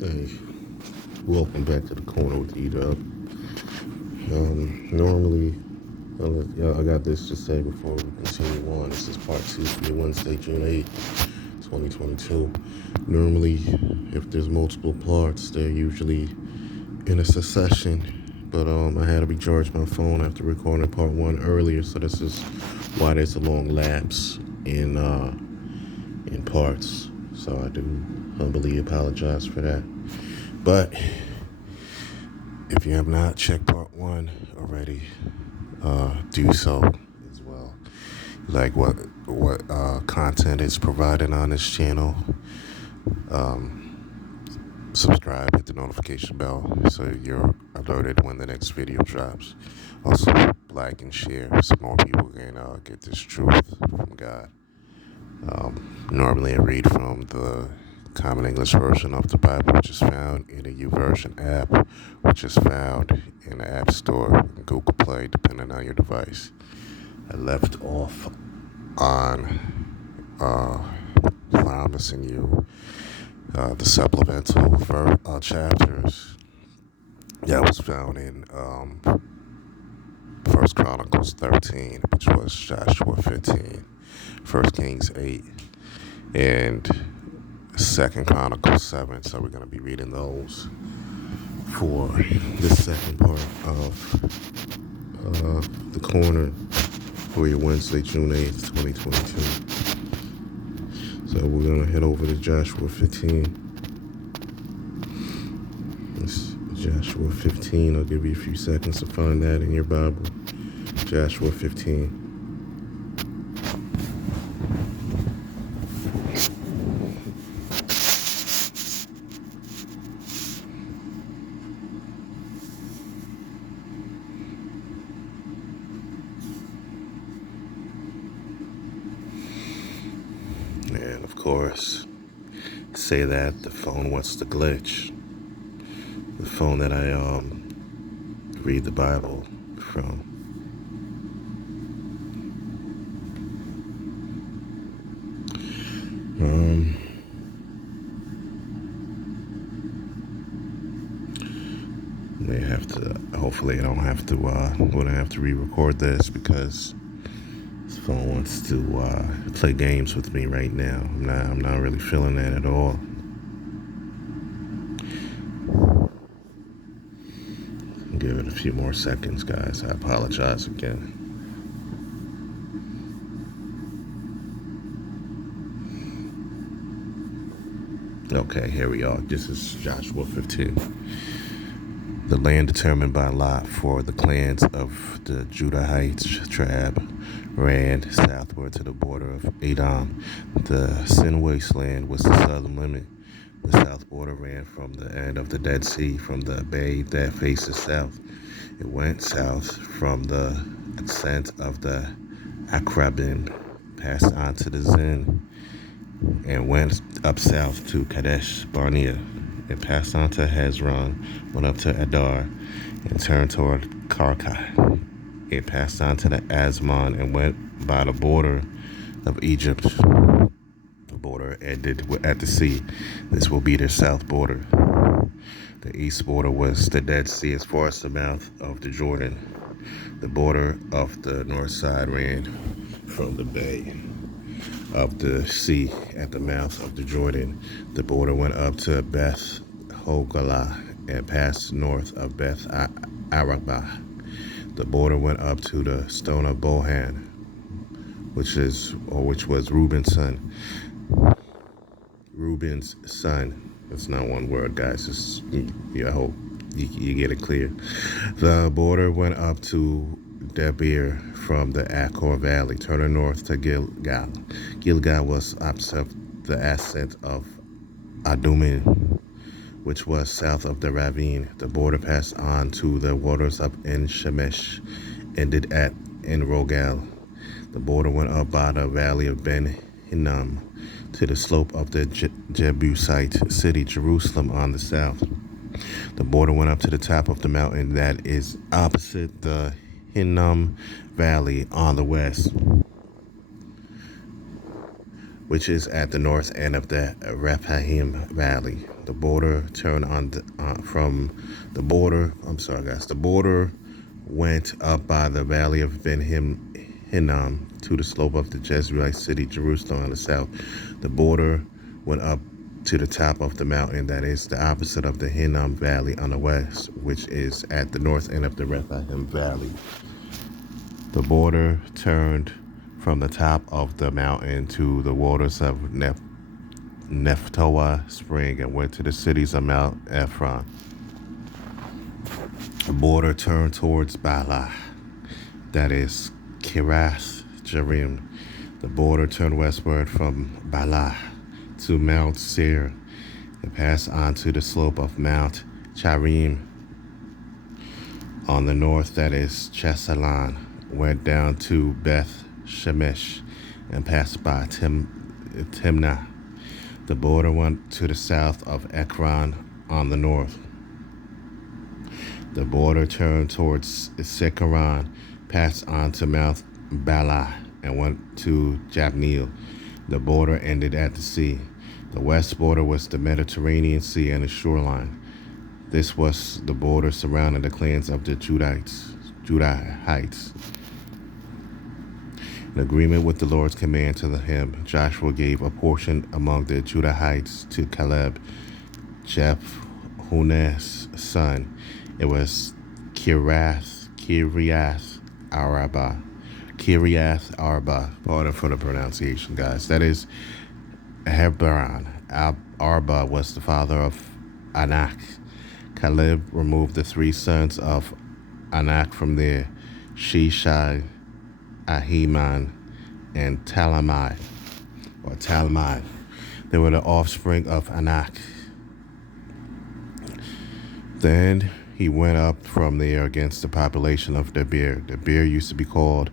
Hey, welcome back to the corner with E-Dub. Normally, I got this to say before we continue on. This is part two for your Wednesday, June 8th, 2022. Normally, if there's multiple parts, they're usually in a succession. But I had to recharge my phone after recording part one earlier, so this is why there's a long lapse in parts. So I do humbly apologize for that. But if you have not checked part one already, do so as well. Like what content is provided on this channel. Subscribe, hit the notification bell so you're alerted when the next video drops. Also, like and share so more people can get this truth from God. Normally, I read from the Common English Version of the Bible, which is found in the YouVersion app, which is found in the App Store and Google Play, depending on your device. I left off on promising you the supplemental chapters that was found in First Chronicles 13, which was Joshua 15, 1 Kings 8, and Second Chronicles 7. So we're going to be reading those for the second part of the corner for your Wednesday, June 8th, 2022. So we're going to head over to Joshua 15. It's Joshua 15. I'll give you a few seconds to find that in your Bible. Joshua 15. And of course, say that the phone wants to glitch. The phone that I read the Bible from. They have to. Hopefully, I don't have to. Wouldn't have to re-record this because this phone wants to play games with me right now. I'm not really feeling that at all. Give it a few more seconds, guys. I apologize again. Okay, here we are. This is Joshua 15. The land determined by lot for the clans of the Judahites tribe ran southward to the border of Edom. The Sin wasteland was the southern limit. The south border ran from the end of the Dead Sea, from the bay that faces south. It went south from the ascent of the Akrabim, passed on to the Zin, and went up south to Kadesh Barnea. It passed on to Hezron, went up to Adar, and turned toward Karkai. It passed on to the Asmon and went by the border of Egypt. The border ended at the sea. This will be their south border. The east border was the Dead Sea as far as the mouth of the Jordan. The border of the north side ran from the bay of the sea at the mouth of the Jordan. The border went up to Beth Hoglah and passed north of Beth Arabah. The border went up to the stone of Bohan, which was Reuben's son. Reuben's son. It's not one word, guys. I hope you get it clear. The border went up to Debir from the Achor Valley, turning north to Gilgal. Gilgal was opposite the ascent of Adumim, which was south of the ravine. The border passed on to the waters of En Shemesh, ended at En Rogal. The border went up by the valley of Ben Hinnom to the slope of the Jebusite city, Jerusalem, on the south. The border went up to the top of the mountain that is opposite the Hinnom Valley on the west. which is at the north end of the Rephaim Valley. The border turned on from the border. I'm sorry, guys. The border went up by the valley of Ben Hinnom to the slope of the Jezreelite city, Jerusalem, on the south. The border went up to the top of the mountain that is the opposite of the Hinnom Valley on the west, which is at the north end of the Rephaim Valley. The border turned from the top of the mountain to the waters of Nephtoah spring and went to the cities of Mount Ephron. The border turned towards Baalah, that is Kirath Jearim. The border turned westward from Baalah to Mount Seir and passed on to the slope of Mount Charim. On the north, that is Chesalon, went down to Beth Shemesh and passed by Timnah. The border went to the south of Ekron on the north. The border turned towards Sikaron, passed on to Mount Baalah, and went to Jabneel. The border ended at the sea. The west border was the Mediterranean Sea and the shoreline. This was the border surrounding the clans of the Judahites. In agreement with the Lord's command to him, Joshua gave a portion among the Judahites to Caleb, Jephunneh's son. It was Kiriath Arba. Pardon for the pronunciation, guys. That is Hebron. Arba was the father of Anak. Caleb removed the three sons of Anak from there: Shishai, Ahiman, and Talmai. They were the offspring of Anak. Then he went up from there against the population of Debir. Debir used to be called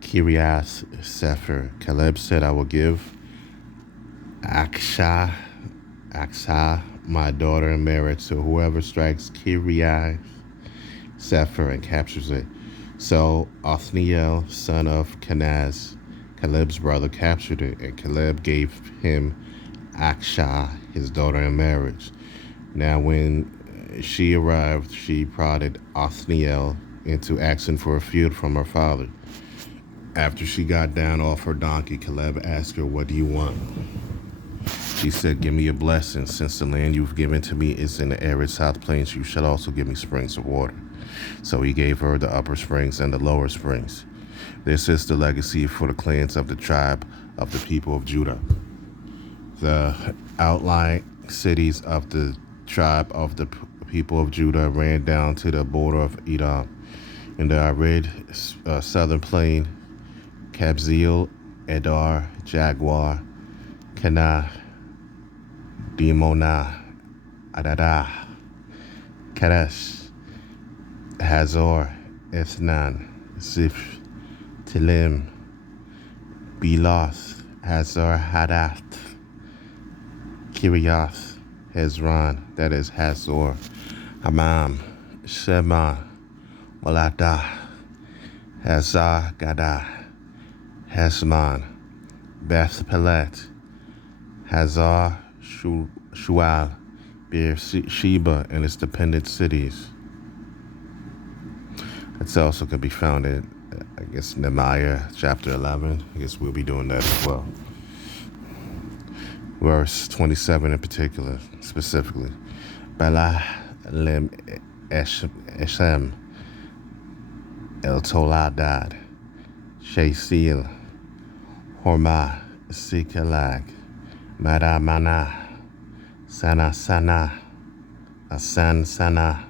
Kiriath Sefer. Caleb said, I will give Aksah, my daughter, in marriage to whoever strikes Kiriath Sefer and captures it. So Othniel, son of Kenaz, Caleb's brother, captured it, and Caleb gave him Aksah, his daughter, in marriage. Now when she arrived, she prodded Othniel into asking for a field from her father. After she got down off her donkey, Caleb asked her, what do you want? She said, give me a blessing. Since the land you've given to me is in the arid south plains, you shall also give me springs of water. So he gave her the upper springs and the lower springs. This is the legacy for the clans of the tribe of the people of Judah. The outlying cities of the tribe of the people of Judah ran down to the border of Edom. In the arid southern plain, Kabzeel, Edar, Jaguar, Kenah, Dimonah, Adadah, Kadesh, Hazor, Ethnan, Ziph, Tilim, Beloth, Hazor Hadath, Kiriath, Hezron, that is Hazor, Hamam, Shema, Moladah, Hazar Gadah, Hesmon, Beth Pelet, Hazar Shual, Beersheba and its dependent cities. It's also could be found in, Nehemiah chapter 11. I guess we'll be doing that as well. Verse 27 in particular, specifically. Bala Lem Eshem El Toladad Shasil Horma Sikalag Madamana Sana Asan Sana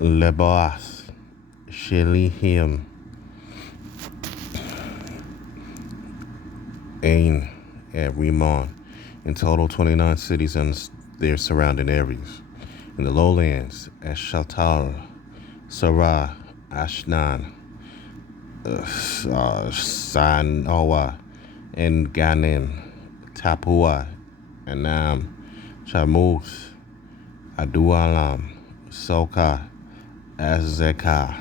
Leboath Shilihim Ain and Rimon. In total, 29 cities and their surrounding areas. In the lowlands, Eshatal, Sarah, Ashnan, Sanoa, En Ganim, Tapua, Anam, Chamuth, Adualam, Soka, Azekah,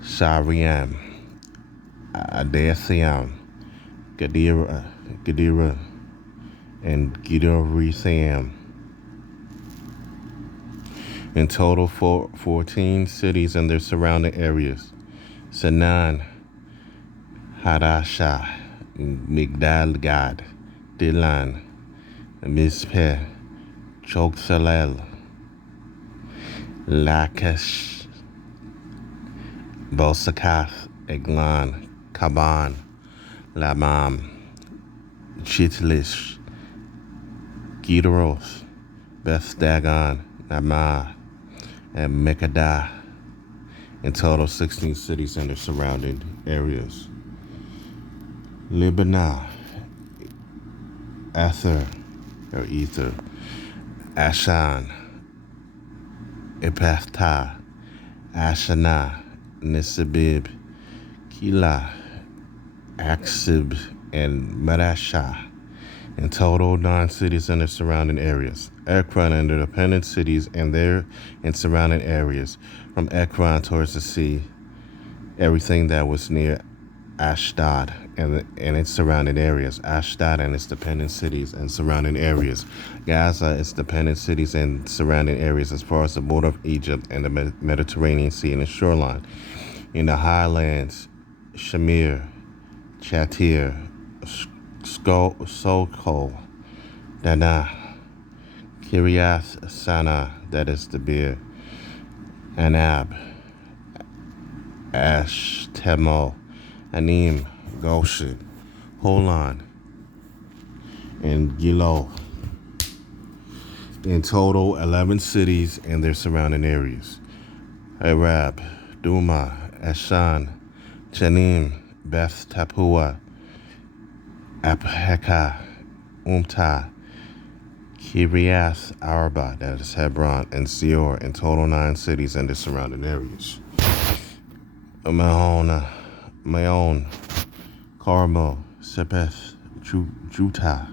Shariam, Adathiam, Gadira, Gadara, and Gidorisam. In total, 14 cities and their surrounding areas: Sanan, Hadasha, Migdal-Gad, Dilan, Mizpeh, Choksalel, Lachish, Bosakath, Eglon, Kaban, Lamam, Chitlish, Gideros, Beth Dagon, Namah, and Mekadah. In total, 16 cities and their surrounding areas: Libnah, Ether, Ashan, Epathah, Ashanah, Nisabib, Keilah, Aksib, and Marashah. In total, 9 cities and their surrounding areas: Ekron and the dependent cities and their and surrounding areas. From Ekron towards the sea, everything that was near Ashdod and its surrounding areas. Ashdod and its dependent cities and surrounding areas. Gaza, its dependent cities and surrounding areas as far as the border of Egypt and the Mediterranean Sea and the shoreline. In the highlands, Shamir, Chatir, Sokol, Dana, Kiriath Sana, that is the beer, Anab, Ashtemo, Anim, Goshen, Holon, and Gilo. In total, 11 cities and their surrounding areas: Arab, Duma, Ashan, Chanim, Beth Tapua, Aphekah, Umtah, Kiriath Arba, that is Hebron, and Seor. In total, 9 cities and their surrounding areas: Maon, Carmel, Sepeth, Juta,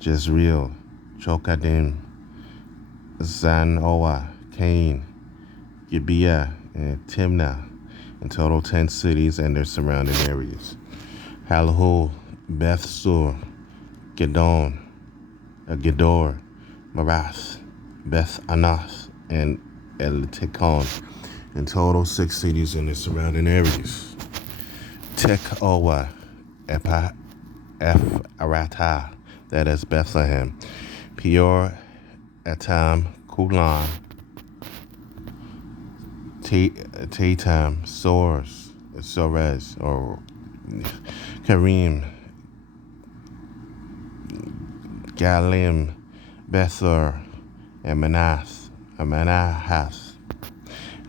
Jezreel, Chokadim, Zanoah, Cain, Gibeah, and Timnah. In total, 10 cities and their surrounding areas: Halhul, Beth Sur, Gedor, Marath, Beth Anath, and El-Tikon. In total, 6 cities and their surrounding areas: Tekoa, Ephratah, that is Bethlehem, Peor, Etam, Kulan, Tatam, Sores, or Karim, Galim, Bethur, and Manahath.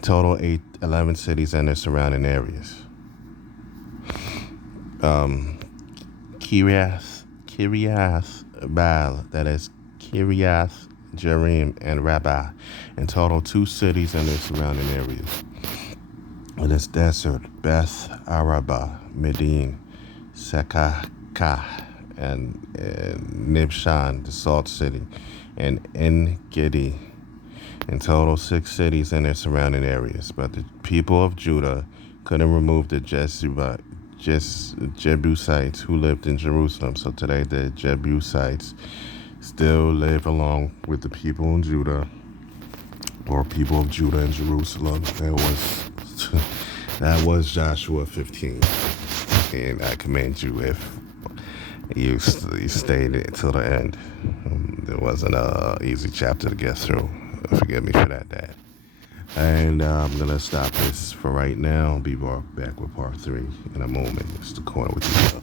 Total 11 cities and their surrounding areas: Kiriath Baal, that is Kiriath Jearim, and Rabbah. In total, 2 cities and their surrounding areas: in its desert, Beth Araba, Medin, Sekakah, and Nibshan, the salt city, and En-Gedi. In total, 6 cities and their surrounding areas. But the people of Judah couldn't remove the Jebusites who lived in Jerusalem. So today the Jebusites still live along with the people in Judah, or people of Judah in Jerusalem. That was Joshua 15. And I commend you if you stayed until the end. It wasn't an easy chapter to get through. Forgive me for that, Dad. And I'm going to stop this for right now. Be back with part 3 in a moment. It's the corner with you.